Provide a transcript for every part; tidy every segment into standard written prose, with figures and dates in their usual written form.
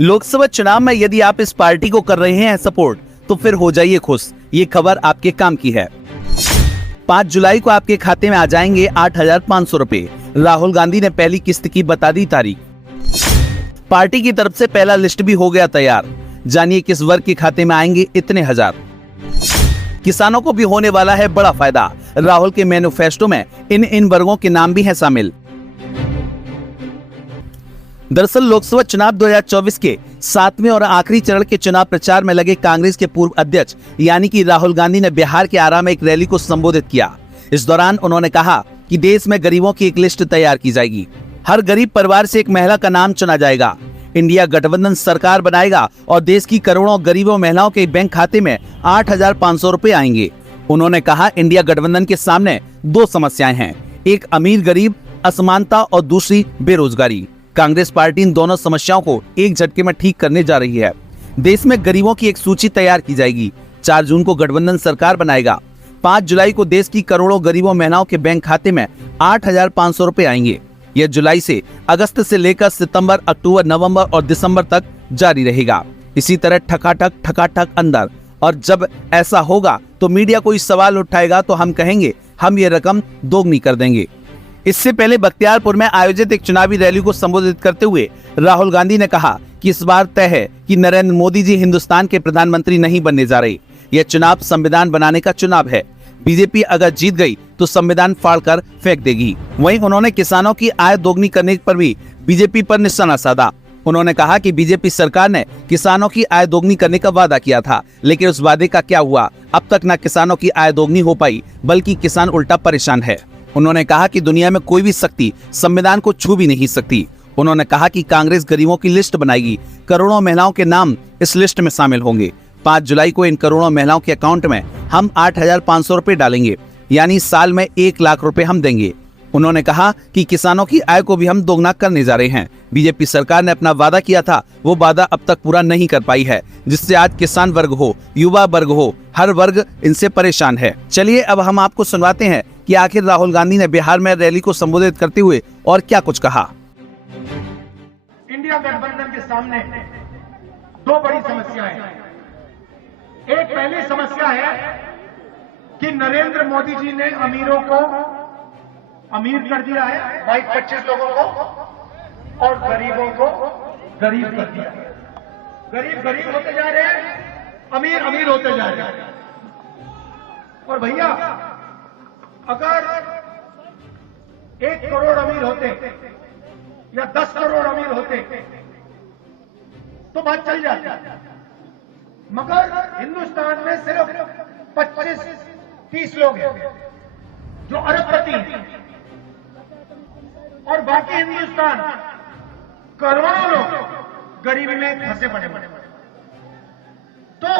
लोकसभा चुनाव में यदि आप इस पार्टी को कर रहे हैं सपोर्ट तो फिर हो जाइए खुश, ये खबर आपके काम की है। 5 जुलाई को आपके खाते में आ जाएंगे 8,500 रुपए। राहुल गांधी ने पहली किस्त की बता दी तारीख। पार्टी की तरफ से पहला लिस्ट भी हो गया तैयार। जानिए किस वर्ग के खाते में आएंगे इतने हजार। किसानों को भी होने वाला है बड़ा फायदा। राहुल के मैनिफेस्टो में इन वर्गों के नाम भी हैं शामिल। दरअसल लोकसभा चुनाव 2024 के 7वें और आखिरी चरण के चुनाव प्रचार में लगे कांग्रेस के पूर्व अध्यक्ष यानी कि राहुल गांधी ने बिहार के आरा में एक रैली को संबोधित किया। इस दौरान उन्होंने कहा कि देश में गरीबों की एक लिस्ट तैयार की जाएगी। हर गरीब परिवार से एक महिला का नाम चुना जाएगा। इंडिया गठबंधन सरकार बनाएगा और देश की करोड़ों गरीबों महिलाओं के बैंक खाते में 8,500 रुपए आएंगे। उन्होंने कहा इंडिया गठबंधन के सामने 2 समस्याएं हैं, एक अमीर गरीब असमानता और दूसरी बेरोजगारी। कांग्रेस पार्टी इन दोनों समस्याओं को एक झटके में ठीक करने जा रही है। देश में गरीबों की एक सूची तैयार की जाएगी। 4 जून को गठबंधन सरकार बनाएगा। 5 जुलाई को देश की करोड़ों गरीबों महिलाओं के बैंक खाते में 8,500 रुपए आएंगे। यह जुलाई से अगस्त से लेकर सितंबर, अक्टूबर, नवंबर और दिसंबर तक जारी रहेगा। इसी तरह ठकाठक अंदर। और जब ऐसा होगा तो मीडिया कोई सवाल उठाएगा तो हम कहेंगे हम ये रकम दोगुनी कर देंगे। इससे पहले बख्तियारपुर में आयोजित एक चुनावी रैली को संबोधित करते हुए राहुल गांधी ने कहा कि इस बार तय है कि नरेंद्र मोदी जी हिंदुस्तान के प्रधानमंत्री नहीं बनने जा रहे। यह चुनाव संविधान बनाने का चुनाव है। बीजेपी अगर जीत गई तो संविधान फाड़कर फेंक देगी। वहीं उन्होंने किसानों की आय दोगुनी करने पर भी बीजेपी पर निशाना साधा। उन्होंने कहा कि बीजेपी सरकार ने किसानों की आय दोगुनी करने का वादा किया था, लेकिन उस वादे का क्या हुआ? अब तक न किसानों की आय दोगुनी हो पाई, बल्कि किसान उल्टा परेशान है। उन्होंने कहा कि दुनिया में कोई भी शक्ति संविधान को छू भी नहीं सकती। उन्होंने कहा कि कांग्रेस गरीबों की लिस्ट बनाएगी। करोड़ों महिलाओं के नाम इस लिस्ट में शामिल होंगे। 5 जुलाई को इन करोड़ों महिलाओं के अकाउंट में हम 8,500 रुपए डालेंगे, यानी साल में 1 लाख रुपए हम देंगे। उन्होंने कहा कि किसानों की आय को भी हम दोगुना करने जा रहे हैं। बीजेपी सरकार ने अपना वादा किया था, वो वादा अब तक पूरा नहीं कर पाई है, जिससे आज किसान वर्ग हो, युवा वर्ग हो, हर वर्ग इनसे परेशान है। चलिए अब हम आपको सुनवाते हैं कि आखिर राहुल गांधी ने बिहार में रैली को संबोधित करते हुए और क्या कुछ कहा। इंडिया गठबंधन के सामने 2 बड़ी समस्याएं हैं। एक पहली समस्या है कि नरेंद्र मोदी जी ने अमीरों को अमीर कर दिया है, 22-25 लोगों को, और गरीबों को गरीब कर दिया है। गरीब गरीब होते जा रहे हैं, अमीर अमीर होते जा रहे हैं। और भैया अगर 1 करोड़ अमीर होते या 10 करोड़ अमीर होते तो बात चल जाती, मगर हिंदुस्तान में सिर्फ 25-30 लोग हैं जो अरबपति हैं, और बाकी हिंदुस्तान करोड़ों लोग गरीबी में फंसे पड़े। तो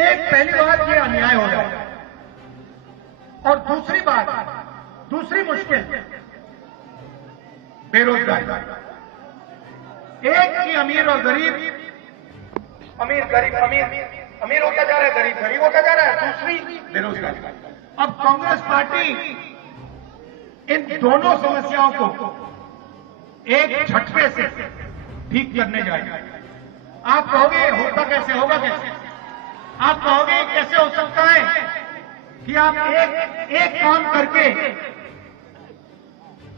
एक पहली बात ये अन्याय हो गया, और दूसरी बात, दूसरी मुश्किल बेरोजगारी। एक की अमीर और गरीब, अमीर गरीब अमीर होता जा रहा है, गरीब गरीब होता जा रहा है। दूसरी बेरोजगारी। अब कांग्रेस पार्टी इन दोनों समस्याओं को एक झटके से ठीक करने जाएगी। आप कहोगे होता कैसे, होगा कैसे? आप कहोगे कैसे हो सकता है कि आप एक काम करके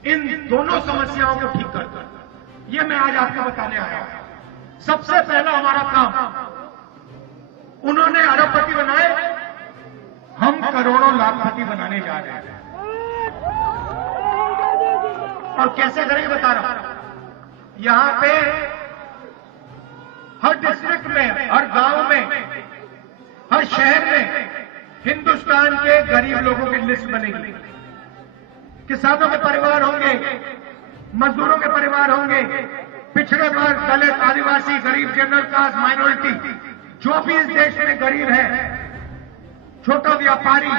इन दोनों समस्याओं को ठीक कर दो? ये मैं आज आपको बताने आया हूं। सबसे पहला हमारा काम, उन्होंने अरबपति बनाए, हम करोड़ों लाखपति बनाने जा रहे हैं। और कैसे करेंगे बता रहा हूं। यहां पे हर डिस्ट्रिक्ट में, हर गांव में, हर शहर में हिंदुस्तान के गरीब लोगों की लिस्ट बनेगी। किसानों के परिवार होंगे, मजदूरों के परिवार होंगे, पिछड़े वर्ग, दलित, आदिवासी, गरीब, जनरल कास्ट, माइनॉरिटी, जो भी इस देश में गरीब है, छोटा व्यापारी,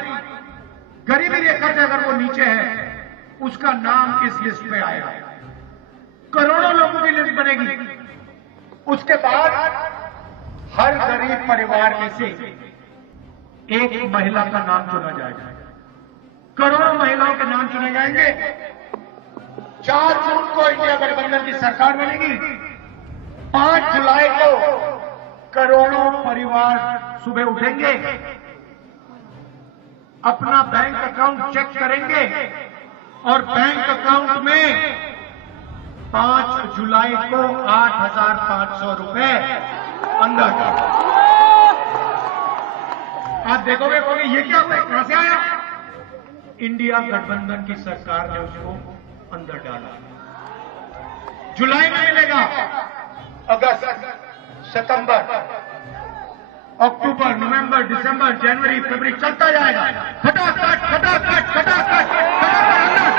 गरीबी रेखा से अगर वो नीचे है, उसका नाम इस लिस्ट में आएगा। करोड़ों लोगों की लिस्ट बनेगी। उसके बाद हर गरीब परिवार में से एक महिला का नाम चुना जाएगा। करोड़ों महिलाओं के नाम चुने जाएंगे। 4 जून को इंडिया गठबंधन की सरकार बनेगी। 5 जुलाई को करोड़ों परिवार सुबह उठेंगे, अपना बैंक अकाउंट चेक करेंगे और बैंक अकाउंट में 5 जुलाई को 8,500 रुपए अंदर। आप देखोगे कहोगे ये क्या हुआ, कहां से आया? इंडिया गठबंधन की सरकार ने उसको अंदर डाला। जुलाई में मिलेगा, अगस्त, सितंबर, अक्टूबर, नवंबर, दिसंबर, जनवरी, फरवरी चलता जाएगा। फटाफट फटाफट फटाफट फटाफट।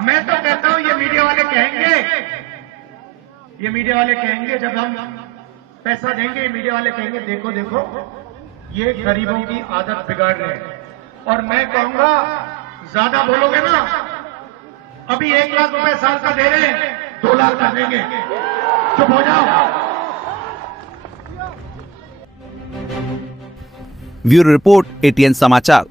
मैं तो कहता हूं ये मीडिया वाले कहेंगे जब हम पैसा देंगे, मीडिया वाले कहेंगे देखो देखो ये गरीबों की आदत बिगाड़ रहे हैं। और मैं कहूंगा ज्यादा बोलोगे ना, अभी 1 लाख रुपए साल का दे रहे हैं, 2 लाख कर देंगे, चुप हो जाओ। ब्यूरो रिपोर्ट, ATN समाचार।